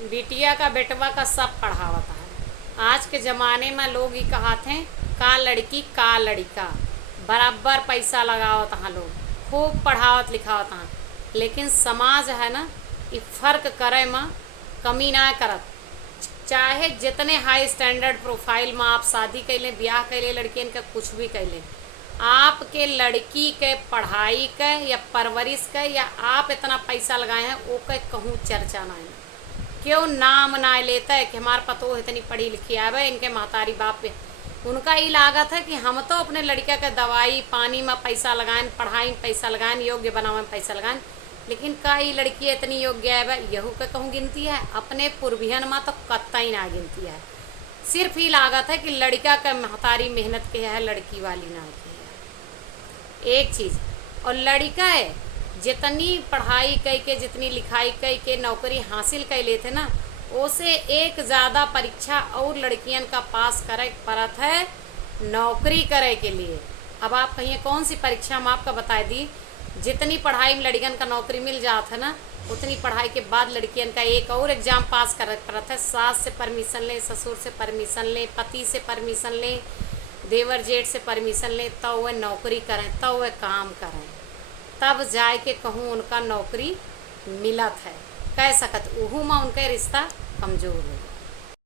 बिटिया का बेटवा का सब पढ़ावत है। आज के ज़माने में लोग ही कहत हैं का लड़की का लड़का, बराबर पैसा लगावत हैं लोग, खूब पढ़ावत लिखावत हैं। लेकिन समाज है ना, ये फ़र्क करे में कमी ना करत। चाहे जितने हाई स्टैंडर्ड प्रोफाइल में आप शादी कैलें, ब्याह कैलें, लड़कियन का कुछ भी कैलें, आपके लड़की के पढ़ाई के या परवरिश के या आप इतना पैसा लगाए हैं वो के कहूँ चर्चा ना है। क्यों नाम ना लेता है कि हमारे पतो इतनी पढ़ी लिखी आवे, इनके महतारी बाप पे उनका ही लागत है कि हम तो अपने लड़का के दवाई पानी में पैसा लगाएं, पढ़ाई में पैसा लगाएं, योग्य बनावे में पैसा लगाएं। लेकिन का ही लड़की इतनी योग्य है यहू के कहूँ गिनती है, अपने पूर्वियन में तो कतई ना गिनती है। सिर्फ ही लागत है कि लड़का का महतारी मेहनत के है, लड़की वाली ना की है। एक चीज़ और लड़का है जितनी पढ़ाई कई के, जितनी लिखाई कई के नौकरी हासिल कर लेते ना, उसे एक ज़्यादा परीक्षा और लड़कियन का पास करे पड़त है नौकरी करे के लिए। अब आप कहिए कौन सी परीक्षा में आपका बता दी, जितनी पढ़ाई में लड़कियन का नौकरी मिल जाता है ना, उतनी पढ़ाई के बाद लड़कियन का एक और एग्ज़ाम पास करे पड़ता है। सास से परमिशन लें, ससुर से परमिशन लें, पति से परमिशन लें, देवर जेठ से परमिशन लें, तब वह नौकरी करें, तब वह काम करें, तब जाए के कहूँ उनका नौकरी मिलत है। कह सकत उहू में उनका रिश्ता कमज़ोर हो।